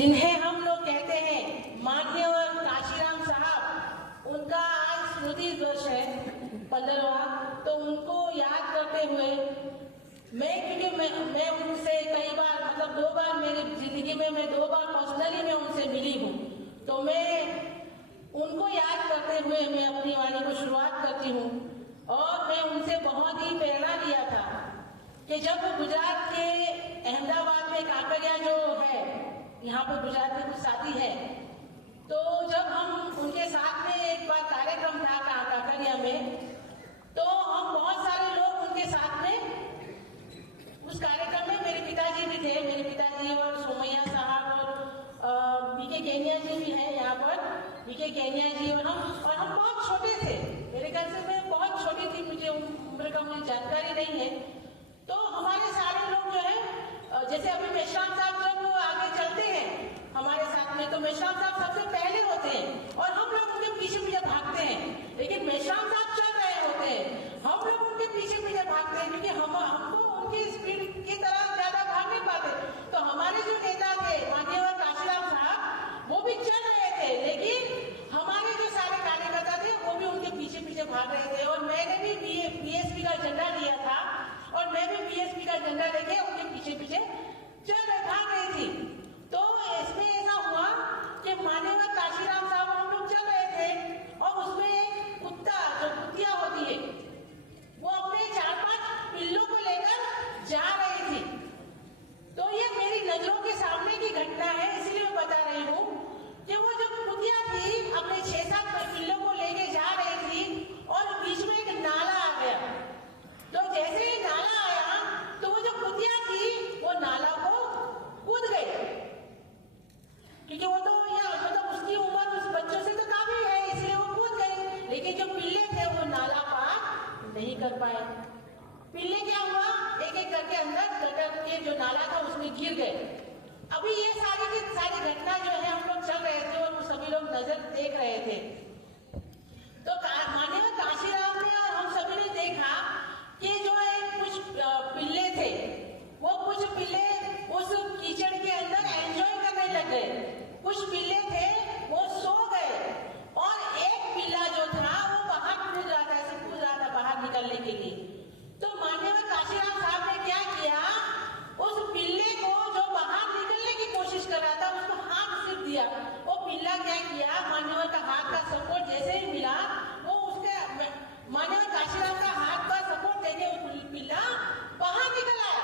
जिन्हें हम लोग कहते हैं माननीय काशीराम साहब, उनका आज स्मृति दिवस है 15वां, तो उनको याद करते हुए क्योंकि मैं उनसे कई बार मतलब 2 बार मेरी जिंदगी में मैं 2 बार पर्सनली मैं उनसे मिली हूँ, तो मैं उनको याद करते हुए मैं अपनी वाणी को शुरुआत करती हूँ। और मैं उनसे बहुत ही प्रेरणा लिया था कि जब गुजरात के अहमदाबाद में काकरिया जो है, यहाँ पर गुजरात के कुछ साथी है, तो जब हम उनके साथ में एक बार कार्यक्रम था काकरिया में, तो हम बहुत सारे लोग उनके साथ में उस कार्यक्रम में मेरे पिताजी भी थे, मेरे पिताजी और सोमैया साहब और बीके केनिया जी भी हैं यहाँ पर, बीके केनिया जी और हम बहुत छोटे थे, मेरे ख्याल से मैं बहुत छोटी थी, मुझे उम्र का मुझे जानकारी नहीं है। तो हमारे सारे लोग जो है, जैसे अभी मेश्राम साहब जब आगे चलते हैं हमारे साथ में, तो मेश्राम साहब सबसे पहले होते हैं और हम लोग उनके पीछे पीछे भागते हैं, लेकिन मेश्राम साहब चल रहे होते हैं, हम लोग उनके पीछे पीछे भागते हैं, क्योंकि हमको उनकी स्पीड की तरह ज्यादा भाग नहीं पाते। तो हमारे जो नेता थे माननीय काशीराम साहब, वो भी चल रहे थे, लेकिन हमारे जो सारे कार्यकर्ता थे वो भी उनके पीछे पीछे भाग रहे थे। और मैंने भी बीएसपी का झंडा लिया था और मैं भी बीएसपी का झंडा लेके उनके पीछे पीछे भाग रही थी। तो इसमें ऐसा हुआ कि माननीय काशीराम साहब हम लोग चल रहे थे और उसमें एक कुत्ता, जो कुतिया होती है, वो अपने 4-5 पिल्लों को लेकर जा रही थी। तो ये मेरी नजरों के सामने की घटना है, इसलिए मैं बता रही हूँ कि वो जो कुतिया थी अपने 6-7 पिल्लों को लेके जा रही थी और बीच में एक नाला आ गया। तो जैसे ही नाला आया तो वो जो कुतिया थी वो नाला को कूद गई, क्योंकि वो तो मतलब उसकी उम्र उस बच्चों से तो काफी है, इसलिए वो कूद गई। लेकिन जो पिल्ले थे वो नाला पार नहीं कर पाए। पिल्ले क्या हुआ, एक एक करके अंदर गटर के जो नाला था उसमें गिर गए। अभी ये सारी की सारी घटना जो है हम लोग चल रहे थे और सभी लोग नजर देख रहे थे। तो माननीय काशीराम ने और हम सभी ने देखा कि जो कुछ पिल्ले थे, वो कुछ पिल्ले उस कीचड़ के अंदर एंजॉय करने लग गए, कुछ पिल्ले थे वो सो गए और एक पिल्ला जो था वो बाहर कूद रहा था, ऐसे कूद रहा था बाहर निकलने के लिए। तो माननीय काशीराम साहब ने क्या किया, उस पिल्ले को जो बाहर निकलने की कोशिश कर रहा था उसको हाथ सिर्फ दिया। वो पिल्ला क्या किया, माननीय का हाथ का सपोर्ट जैसे ही मिला, वो उसके माननीय काशीराम का हाथ का सपोर्ट देके पिल्ला बाहर निकल आया।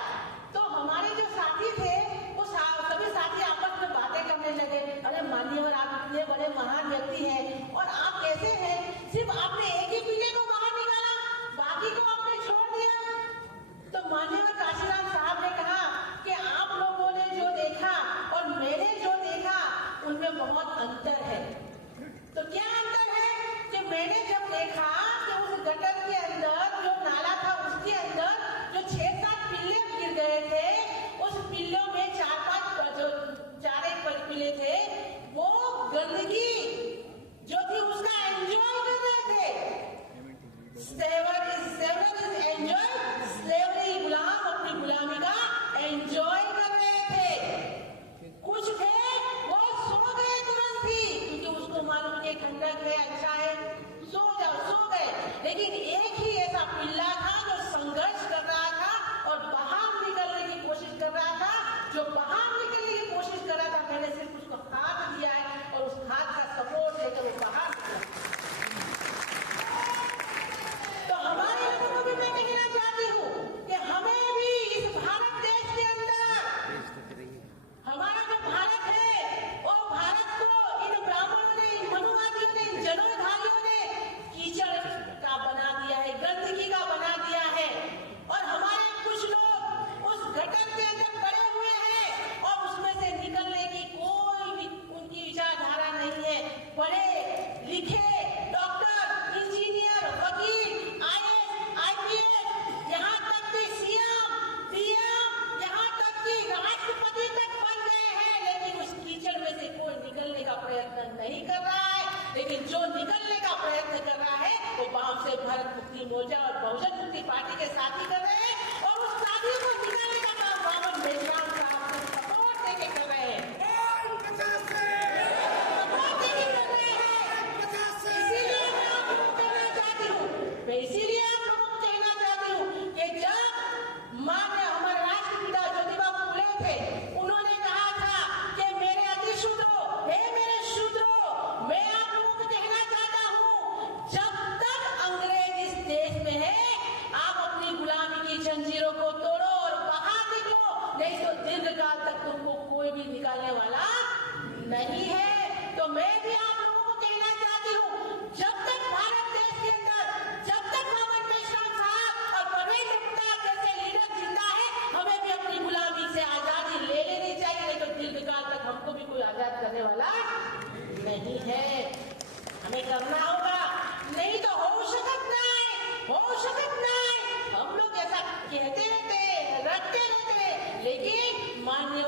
तो हमारे जो साथी थे वो सभी साथी आपस में बातें करने लगे, अरे माननीय आप इतने बड़े महान व्यक्ति हैं और आप कैसे हैं, सिर्फ आपने एक ही पिल्ले को बाहर निकाला, बाकी को आपने छोड़ दिया। तो माननीय काशीराम साहब ने कहा कि आप लोगों ने जो देखा और मैंने जो देखा उनमें बहुत अंतर है। तो क्या अंतर है कि मैंने जब देखा कि उस गटर के अंदर जो नाला था उसके अंदर जो 6-7 पिल्ले गिर गए थे, उस पिल्लों में 4-5 जो 4 पिल्ले थे वो गंदगी जो थी उसका एंजॉय कर रहे थे। स्लेवरी, गुलाम अपनी गुलामी का एंजॉय कर रहे थे। कुछ थे वो सो गए तुरंत ही, क्योंकि उसको मालूम कि ठंडक है, अच्छा है, सो गए। लेकिन एक ही ऐसा पिल्ला था जो संघर्ष कर रहा था और बाहर निकलने की कोशिश कर रहा था। जो बाहर निकलने की कोशिश कर रहा था, मैंने सिर्फ उसको हाथ दिया है और उस हाथ का सपोर्ट लेकर वो बाहर निकला। तो हमारे लोगों को भी मैं कहना चाहती हूँ कि हमें भी इस भारत देश के अंदर हमारा जो भारत है वो भारत को इन ब्राह्मणों ने, इन मनुवादियों ने, इन जनोधारियों ने कीचड़ का बना दिया है, गंदगी का बना दिया है। और हमारे कुछ लोग उस गटर के अंदर पड़े हुए हैं और उसमें से निकलने की कोई भी उनकी विचारधारा नहीं है। पढ़े लिखे डॉक्टर, इंजीनियर, वकील, IAS, IPS, यहाँ तक कि CM, PM, यहाँ तक कि राष्ट्रपति तक बन गए हैं, लेकिन उस कीचड़ में से कोई निकलने का प्रयत्न नहीं कर रहा है। लेकिन जो निकलने का प्रयत्न कर रहा है वो वाम से भारत मुक्ति मोर्चा और बहुजन मुक्ति पार्टी के साथी कर रहे हैं और उस साथियों को निकलने का काम बाबा मेश्राम साहब को सपोर्ट देके कर रहे हैं। नहीं है तो मैं भी आप लोगों को कहना चाहती हूँ, जब तक भारत देश के अंदर, जब तक मोहम्मद मेश्राम साहब और परवेज मुख्तार जैसे लीडर जिंदा है, हमें भी अपनी गुलामी से आजादी ले लेनी चाहिए, नहीं तो दीर्घकाल तक हमको भी कोई आजाद करने वाला नहीं है। हमें करना होगा, नहीं तो हो सकता है हम लोग ऐसा कहते रहते रखते रहते, लेकिन माननीय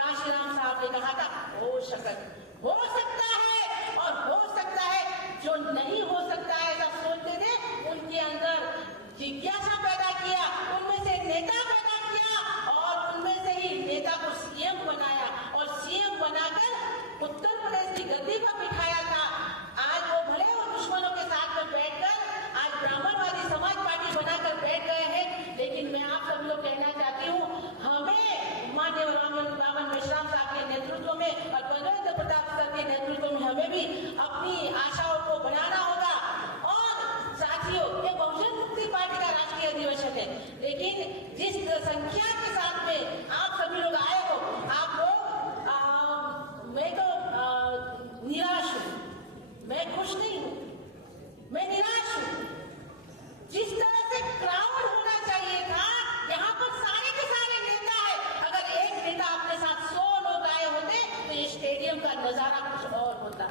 काशीराम साहब ने कहा था हो सकता है और हो सकता है। जो नहीं हो सकता है ऐसा सोचते थे, उनके अंदर जिज्ञासा पैदा किया, उनमें से नेता पैदा किया और उनमें से ही नेता को सीएम बनाया और सीएम बनाकर उत्तर प्रदेश की गद्दी पर बिठाया था। आज वो भले वो दुश्मनों के साथ में बैठकर आज ब्राह्मणवादी समाज पार्टी बनाकर बैठ गए हैं, लेकिन मैं आप सभी को कहना चाहती हूँ, हमें माननीय मोहम्मद मेश्राम साहब के नेतृत्व में और परवेज प्रताप सर के नेतृत्व में हमें भी अपनी आशाओं को बनाना होगा। और साथियों, ये बहुजन मुक्ति पार्टी का राष्ट्रीय अधिवेशन है, लेकिन जिस संख्या के साथ में आप सभी लोग आए हो, आप लोग मैं तो निराश हूँ, मैं खुश नहीं हूँ, मैं निराश हूँ। जिस तरह से क्राउड होना चाहिए था, यहाँ पर सारे के सारे नेता है, अगर एक नेता अपने साथ 100 लोग आए होते तो ये स्टेडियम का नजारा कुछ और होता।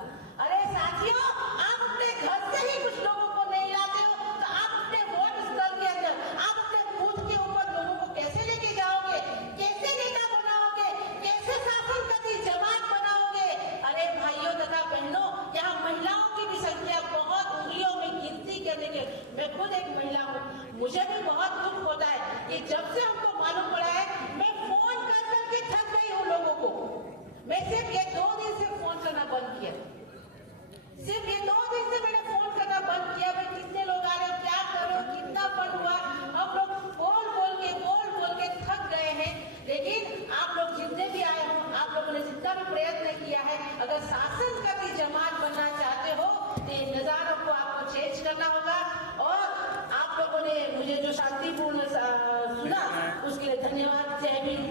अरे साथियों, आप अपने घर से ही कुछ लोगों को नहीं लाते हो, तो आप अपने वोट स्थल के अंदर, आप अपने बूथ के ऊपर लोगों को कैसे लेके जाओगे, कैसे नेता बनाओगे, कैसे शासन करती जमात बनाओगे? अरे भाइयों तथा बहनों, यहाँ महिलाओं की भी संख्या बहुत उंगलियों में गिनती करने के, मैं खुद एक महिला हूँ, मुझे भी बहुत दुख होता है कि जब से हमको मालूम पड़ा है, मैं फोन कर करके थक गई हूँ लोगों को। मैं सिर्फ ये 2 दिन से फोन करना बंद किया, सिर्फ ये 2 दिन से मैंने फोन करना बंद किया। भाई कितने लोग आ रहे हो, क्या कर रहे हो, कितना फंड हुआ, हम लोग बोल के थक गए हैं। लेकिन आप लोग जितने भी आए हो, आप लोगों ने जितना भी प्रयत्न किया है, अगर शासन करती जमात बनना चाहते हो तो इन नजारों को आपको चेंज करना होगा। और आप लोगों ने मुझे जो शांतिपूर्ण सुना, उसके लिए धन्यवाद। जय भीम।